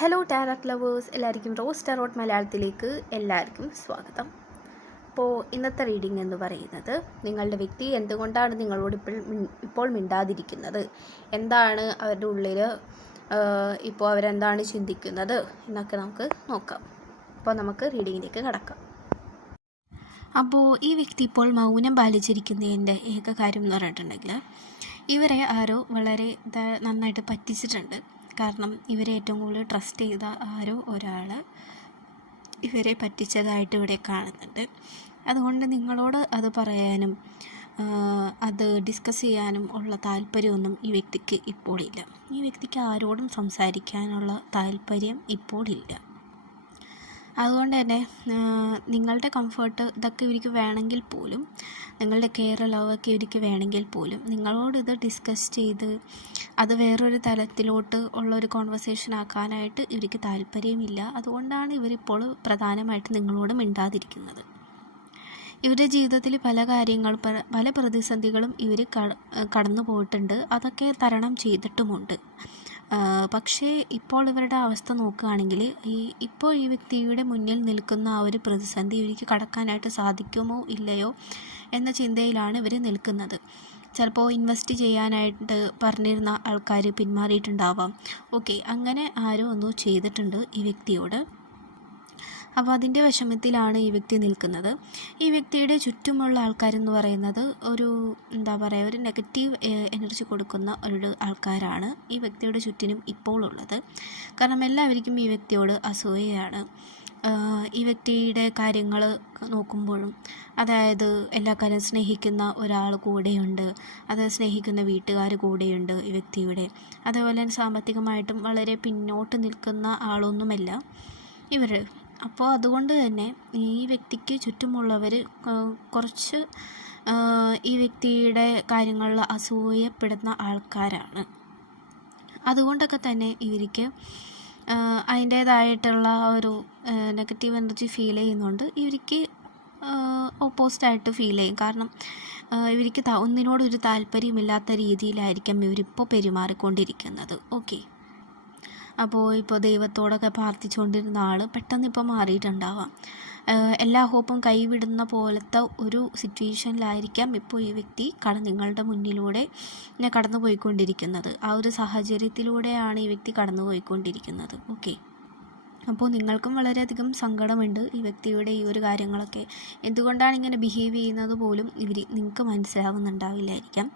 Hello tarot lovers, എല്ലാവർക്കും rose tarot മലയാളത്തിലേക്ക് എല്ലാവർക്കും സ്വാഗതം. അപ്പോൾ ഇന്നത്തെ റീഡിംഗ് എന്ന് പറയുന്നത് നിങ്ങളുടെ വ്യക്തി എന്തുകൊണ്ടാണ് നിങ്ങളോട് ഇപ്പോൾ മിണ്ടാതിരിക്കുന്നത്, എന്താണ് അവരുടെ ഉള്ളിൽ ഇപ്പോൾ അവരെന്താണ് ചിന്തിക്കുന്നത് എന്നൊക്കെ നമുക്ക് നോക്കാം. അപ്പോൾ നമുക്ക് റീഡിങ്ങിലേക്ക് കടക്കാം. അപ്പോൾ ഈ വ്യക്തി ഇപ്പോൾ മൗനം പാലിച്ചിരിക്കുന്നതിൻ്റെ ഏക കാര്യം എന്ന് പറഞ്ഞിട്ടുണ്ടെങ്കിൽ ഇവരെ ആരോ വളരെ നന്നായിട്ട് പറ്റിച്ചിട്ടുണ്ട്. കാരണം ഇവരെ ഏറ്റവും കൂടുതൽ ട്രസ്റ്റ് ചെയ്ത ആരോ ഒരാൾ ഇവരെ പറ്റിച്ചതായിട്ട് ഇവിടെ കാണുന്നുണ്ട്. അതുകൊണ്ട് നിങ്ങളോട് അത് പറയാനും അത് ഡിസ്കസ് ചെയ്യാനും ഉള്ള താല്പര്യമൊന്നും ഈ വ്യക്തിക്ക് ഇപ്പോൾ ഇല്ല. ഈ വ്യക്തിക്ക് ആരോടും സംസാരിക്കാനുള്ള താല്പര്യം ഇപ്പോൾ ഇല്ല. അതുകൊണ്ട് തന്നെ നിങ്ങളുടെ കംഫർട്ട് ഇതൊക്കെ ഇവർക്ക് വേണമെങ്കിൽ പോലും, നിങ്ങളുടെ കെയർ ലവൊക്കെ ഇവർക്ക് വേണമെങ്കിൽ പോലും നിങ്ങളോട് ഇത് ഡിസ്കസ് ചെയ്ത് അത് വേറൊരു തലത്തിലോട്ട് ഉള്ളൊരു കോൺവെർസേഷൻ ആക്കാനായിട്ട് ഇവർക്ക് താല്പര്യമില്ല. അതുകൊണ്ടാണ് ഇവരിപ്പോൾ പ്രധാനമായിട്ട് നിങ്ങളോട് മിണ്ടാതിരിക്കുന്നത്. ഇവരുടെ ജീവിതത്തിൽ പല പ്രതിസന്ധികളും ഇവർ കടന്നു പോയിട്ടുണ്ട്. അതൊക്കെ തരണം ചെയ്തിട്ടുമുണ്ട്. പക്ഷേ ഇപ്പോൾ ഇവരുടെ അവസ്ഥ നോക്കുകയാണെങ്കിൽ ഇപ്പോൾ ഈ വ്യക്തിയുടെ മുന്നിൽ നിൽക്കുന്ന ആ ഒരു പ്രതിസന്ധി ഇവർക്ക് കടക്കാനായിട്ട് സാധിക്കുമോ ഇല്ലയോ എന്ന ചിന്തയിലാണ് ഇവർ നിൽക്കുന്നത്. ചിലപ്പോൾ ഇൻവെസ്റ്റ് ചെയ്യാനായിട്ട് പറഞ്ഞിരുന്ന ആൾക്കാർ പിന്മാറിയിട്ടുണ്ടാവാം. ഓക്കെ, അങ്ങനെ ആരോ ഒന്നോ ചെയ്തിട്ടുണ്ട് ഈ വ്യക്തിയോട്. അപ്പോൾ അതിൻ്റെ വിഷമത്തിലാണ് ഈ വ്യക്തി നിൽക്കുന്നത്. ഈ വ്യക്തിയുടെ ചുറ്റുമുള്ള ആൾക്കാരെന്ന് പറയുന്നത് ഒരു ഒരു നെഗറ്റീവ് എനർജി കൊടുക്കുന്ന ഒരു ആൾക്കാരാണ് ഈ വ്യക്തിയുടെ ചുറ്റിനും ഇപ്പോൾ ഉള്ളത്. കാരണം എല്ലാവർക്കും ഈ വ്യക്തിയോട് അസൂയയാണ്. ഈ വ്യക്തിയുടെ കാര്യങ്ങൾ നോക്കുമ്പോഴും, അതായത് എല്ലാ കാര്യം സ്നേഹിക്കുന്ന ഒരാൾ കൂടെയുണ്ട്, അത് സ്നേഹിക്കുന്ന വീട്ടുകാർ കൂടെയുണ്ട് ഈ വ്യക്തിയുടെ. അതേപോലെ സാമ്പത്തികമായിട്ടും വളരെ പിന്നോട്ട് നിൽക്കുന്ന ആളൊന്നുമല്ല ഇവർ. അപ്പോൾ അതുകൊണ്ട് തന്നെ ഈ വ്യക്തിക്ക് ചുറ്റുമുള്ളവർ കുറച്ച് ഈ വ്യക്തിയുടെ കാര്യങ്ങളിൽ അസൂയപ്പെടുന്ന ആൾക്കാരാണ്. അതുകൊണ്ടൊക്കെ തന്നെ ഇവർക്ക് അതിൻ്റേതായിട്ടുള്ള ഒരു നെഗറ്റീവ് എനർജി ഫീൽ ചെയ്യുന്നുണ്ട്. ഇവർക്ക് ഓപ്പോസിറ്റായിട്ട് ഫീൽ ചെയ്യും. കാരണം ഇവർക്ക് ഒന്നിനോടൊരു താല്പര്യമില്ലാത്ത രീതിയിലായിരിക്കും ഇവരിപ്പോൾ പെരുമാറിക്കൊണ്ടിരിക്കുന്നത്. ഓക്കെ, അപ്പോൾ ഇപ്പോൾ ദൈവത്തോടൊക്കെ പ്രാർത്ഥിച്ചുകൊണ്ടിരുന്ന ആൾ പെട്ടെന്ന് ഇപ്പോൾ മാറിയിട്ടുണ്ടാവാം. എല്ലാ ഹോപ്പും കൈവിടുന്ന പോലത്തെ ഒരു സിറ്റുവേഷനിലായിരിക്കാം ഇപ്പോൾ ഈ വ്യക്തി നിങ്ങളുടെ മുന്നിലൂടെ കടന്നു പോയിക്കൊണ്ടിരിക്കുന്നത്. ആ ഒരു സാഹചര്യത്തിലൂടെയാണ് ഈ വ്യക്തി കടന്നു പോയിക്കൊണ്ടിരിക്കുന്നത്. ഓക്കെ, അപ്പോൾ നിങ്ങൾക്കും വളരെയധികം സങ്കടമുണ്ട് ഈ വ്യക്തിയുടെ ഈ ഒരു കാര്യങ്ങളൊക്കെ. എന്തുകൊണ്ടാണ് ഇങ്ങനെ ബിഹേവ് ചെയ്യുന്നത് പോലും നിങ്ങൾക്ക് മനസ്സിലാവുന്നുണ്ടാവില്ലായിരിക്കാം.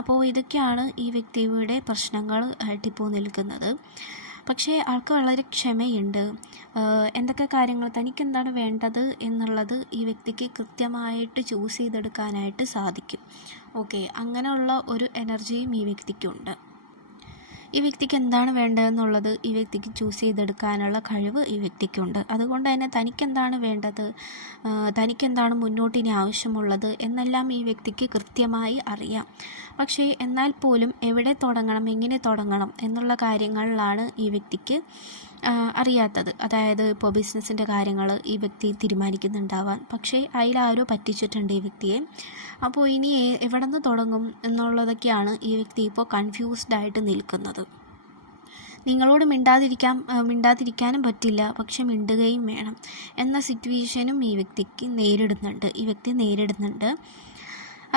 അപ്പോൾ ഇതൊക്കെയാണ് ഈ വ്യക്തിയുടെ പ്രശ്നങ്ങൾ ആയിട്ടിപ്പോൾ നിൽക്കുന്നത്. പക്ഷേ ആൾക്ക് വളരെ ക്ഷമയുണ്ട്. എന്തൊക്കെ കാര്യങ്ങൾ തനിക്കെന്താണ് വേണ്ടത് എന്നുള്ളത് ഈ വ്യക്തിക്ക് കൃത്യമായിട്ട് ചൂസ് ചെയ്തെടുക്കാനായിട്ട് സാധിക്കും. ഓക്കെ, അങ്ങനെയുള്ള ഒരു എനർജിയും ഈ വ്യക്തിക്കുണ്ട്. ഈ വ്യക്തിക്ക് എന്താണ് വേണ്ടതെന്നുള്ളത് ഈ വ്യക്തിക്ക് ചൂസ് ചെയ്തെടുക്കാനുള്ള കഴിവ് ഈ വ്യക്തിക്കുണ്ട്. അതുകൊണ്ട് തന്നെ തനിക്കെന്താണ് വേണ്ടത്, തനിക്കെന്താണ് മുന്നോട്ടിനി ആവശ്യമുള്ളത് എന്നെല്ലാം ഈ വ്യക്തിക്ക് കൃത്യമായി അറിയാം. പക്ഷേ എന്നാൽ പോലും എവിടെ തുടങ്ങണം, എങ്ങനെ തുടങ്ങണം എന്നുള്ള കാര്യങ്ങളിലാണ് ഈ വ്യക്തിക്ക് അറിയാത്തത്. അതായത് ഇപ്പോൾ ബിസിനസ്സിൻ്റെ കാര്യങ്ങൾ ഈ വ്യക്തി തീരുമാനിക്കുന്നുണ്ടാവാൻ, പക്ഷേ അതിലാരോ പറ്റിച്ചിട്ടുണ്ട് ഈ വ്യക്തിയെ. അപ്പോൾ ഇനി എവിടെ നിന്ന് തുടങ്ങും എന്നുള്ളതൊക്കെയാണ് ഈ വ്യക്തി ഇപ്പോൾ കൺഫ്യൂസ്ഡായിട്ട് നിൽക്കുന്നത്. നിങ്ങളോട് മിണ്ടാതിരിക്കാനും പറ്റില്ല, പക്ഷെ മിണ്ടുകയും വേണം എന്ന സിറ്റുവേഷനും ഈ വ്യക്തി നേരിടുന്നുണ്ട്.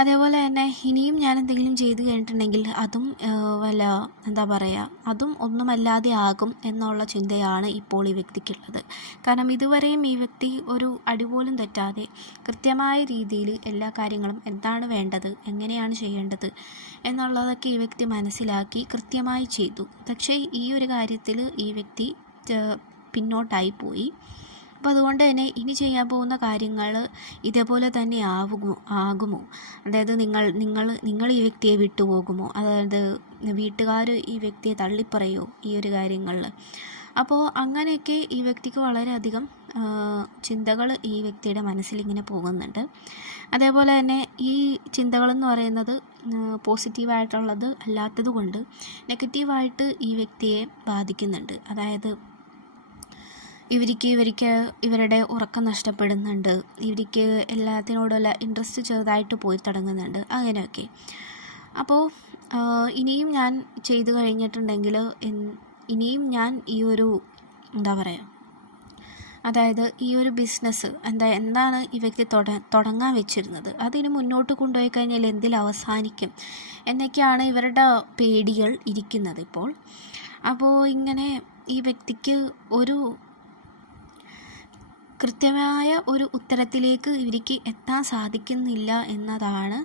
അതേപോലെ തന്നെ ഇനിയും ഞാൻ എന്തെങ്കിലും ചെയ്തു കഴിഞ്ഞിട്ടുണ്ടെങ്കിൽ അതും അതും ഒന്നുമല്ലാതെ ആകും എന്നുള്ള ചിന്തയാണ് ഇപ്പോൾ ഈ വ്യക്തിക്കുള്ളത്. കാരണം ഇതുവരെയും ഈ വ്യക്തി ഒരു അടിപോലും തെറ്റാതെ കൃത്യമായ രീതിയിൽ എല്ലാ കാര്യങ്ങളും എന്താണ് വേണ്ടത്, എങ്ങനെയാണ് ചെയ്യേണ്ടത് എന്നുള്ളതൊക്കെ ഈ വ്യക്തി മനസ്സിലാക്കി കൃത്യമായി ചെയ്തു. പക്ഷേ ഈ ഒരു കാര്യത്തിൽ ഈ വ്യക്തി പിന്നോട്ടായി പോയി. അപ്പോൾ അതുകൊണ്ട് തന്നെ ഇനി ചെയ്യാൻ പോകുന്ന കാര്യങ്ങൾ ഇതേപോലെ തന്നെ ആകുമോ? അതായത് നിങ്ങൾ ഈ വ്യക്തിയെ വിട്ടുപോകുമോ? അതായത് വീട്ടുകാർ ഈ വ്യക്തിയെ തള്ളിപ്പറയോ ഈ ഒരു കാര്യങ്ങളിൽ? അപ്പോൾ അങ്ങനെയൊക്കെ ഈ വ്യക്തിക്ക് വളരെയധികം ചിന്തകൾ ഈ വ്യക്തിയുടെ മനസ്സിലിങ്ങനെ പോകുന്നുണ്ട്. അതേപോലെ തന്നെ ഈ ചിന്തകളെന്ന് പറയുന്നത് പോസിറ്റീവായിട്ടുള്ളത് അല്ലാത്തത് കൊണ്ട് നെഗറ്റീവായിട്ട് ഈ വ്യക്തിയെ ബാധിക്കുന്നുണ്ട്. അതായത് ഇവർക്ക് ഇവരുടെ ഉറക്കം നഷ്ടപ്പെടുന്നുണ്ട്, ഇവർക്ക് എല്ലാത്തിനോടുള്ള ഇൻട്രസ്റ്റ് ചെറുതായിട്ട് പോയി തുടങ്ങുന്നുണ്ട്, അങ്ങനെയൊക്കെ. അപ്പോൾ ഇനിയും ഞാൻ ചെയ്തു കഴിഞ്ഞിട്ടുണ്ടെങ്കിൽ ഇനിയും ഞാൻ ഈ ഒരു എന്താ പറയുക, അതായത് ഈ ഒരു ബിസിനസ് എന്താണ് ഈ വ്യക്തി തുടങ്ങാൻ വെച്ചിരുന്നത്, അതിന് മുന്നോട്ട് കൊണ്ടുപോയി കഴിഞ്ഞാൽ എന്തിൽ അവസാനിക്കും എന്നൊക്കെയാണ് ഇവരുടെ പേടികൾ ഇരിക്കുന്നത് ഇപ്പോൾ. അപ്പോൾ ഇങ്ങനെ ഈ വ്യക്തിക്ക് ഒരു കൃത്യമായ ഒരു ഉത്തരത്തിലേക്ക് ഇവർക്ക് എത്താൻ സാധിക്കുന്നില്ല എന്നതാണ്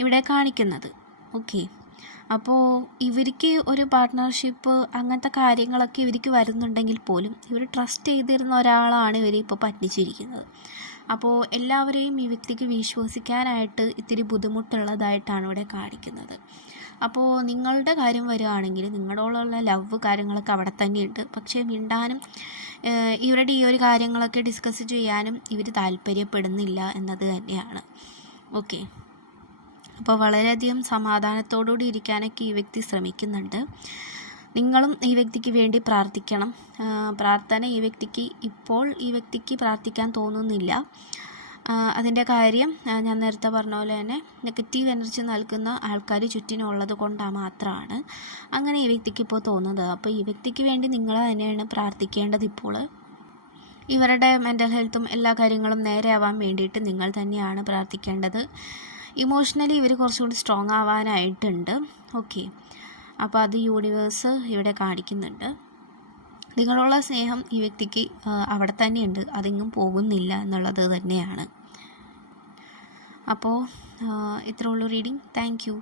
ഇവിടെ കാണിക്കുന്നത്. ഓക്കെ, അപ്പോൾ ഇവർക്ക് ഒരു പാർട്ട്ണർഷിപ്പ് അങ്ങനത്തെ കാര്യങ്ങളൊക്കെ ഇവർക്ക് വരുന്നുണ്ടെങ്കിൽ പോലും ഇവർ ട്രസ്റ്റ് ചെയ്തിരുന്ന ഒരാളാണ് ഇവരിപ്പോൾ പറ്റിച്ചിരിക്കുന്നത്. അപ്പോൾ എല്ലാവരെയും ഈ വ്യക്തിക്ക് വിശ്വസിക്കാനായിട്ട് ഇത്തിരി ബുദ്ധിമുട്ടുള്ളതായിട്ടാണ് ഇവിടെ കാണിക്കുന്നത്. അപ്പോൾ നിങ്ങളുടെ കാര്യം വരികയാണെങ്കിൽ നിങ്ങളോടുള്ള ലവ് കാര്യങ്ങളൊക്കെ അവിടെ തന്നെയുണ്ട്, പക്ഷേ മിണ്ടാനും ഇവരുടെ ഈ ഒരു കാര്യങ്ങളൊക്കെ ഡിസ്കസ് ചെയ്യാനും ഇവർ താല്പര്യപ്പെടുന്നില്ല എന്നത് തന്നെയാണ്. ഓക്കെ, അപ്പോൾ വളരെയധികം സമാധാനത്തോടുകൂടി ഇരിക്കാനൊക്കെ ഈ വ്യക്തി ശ്രമിക്കുന്നുണ്ട്. നിങ്ങളും ഈ വ്യക്തിക്ക് വേണ്ടി പ്രാർത്ഥിക്കണം. പ്രാർത്ഥന ഈ വ്യക്തിക്ക് പ്രാർത്ഥിക്കാൻ തോന്നുന്നില്ല. അതിൻ്റെ കാര്യം ഞാൻ നേരത്തെ പറഞ്ഞ പോലെ തന്നെ നെഗറ്റീവ് എനർജി നൽകുന്ന ആൾക്കാർ ചുറ്റിനുള്ളത് കൊണ്ട് മാത്രമാണ് അങ്ങനെ ഈ വ്യക്തിക്ക് ഇപ്പോൾ തോന്നുന്നത്. അപ്പോൾ ഈ വ്യക്തിക്ക് വേണ്ടി നിങ്ങൾ തന്നെയാണ് പ്രാർത്ഥിക്കേണ്ടത്. ഇപ്പോൾ ഇവരുടെ മെൻ്റൽ ഹെൽത്തും എല്ലാ കാര്യങ്ങളും നേരെയാവാൻ വേണ്ടിയിട്ട് നിങ്ങൾ തന്നെയാണ് പ്രാർത്ഥിക്കേണ്ടത്. ഇമോഷണലി ഇവർ കുറച്ചുകൂടി സ്ട്രോങ് ആവാനായിട്ടുണ്ട്. ഓക്കെ, അപ്പോൾ അത് യൂണിവേഴ്സ് ഇവിടെ കാണിക്കുന്നുണ്ട്. നിങ്ങളുള്ള സ്നേഹം ഈ വ്യക്തിക്ക് അവിടെ തന്നെയുണ്ട്, അതെങ്ങും പോകുന്നില്ല എന്നുള്ളത് തന്നെയാണ്. അപ്പോൾ ഇത്രയുള്ളൂ റീഡിങ്. Thank you.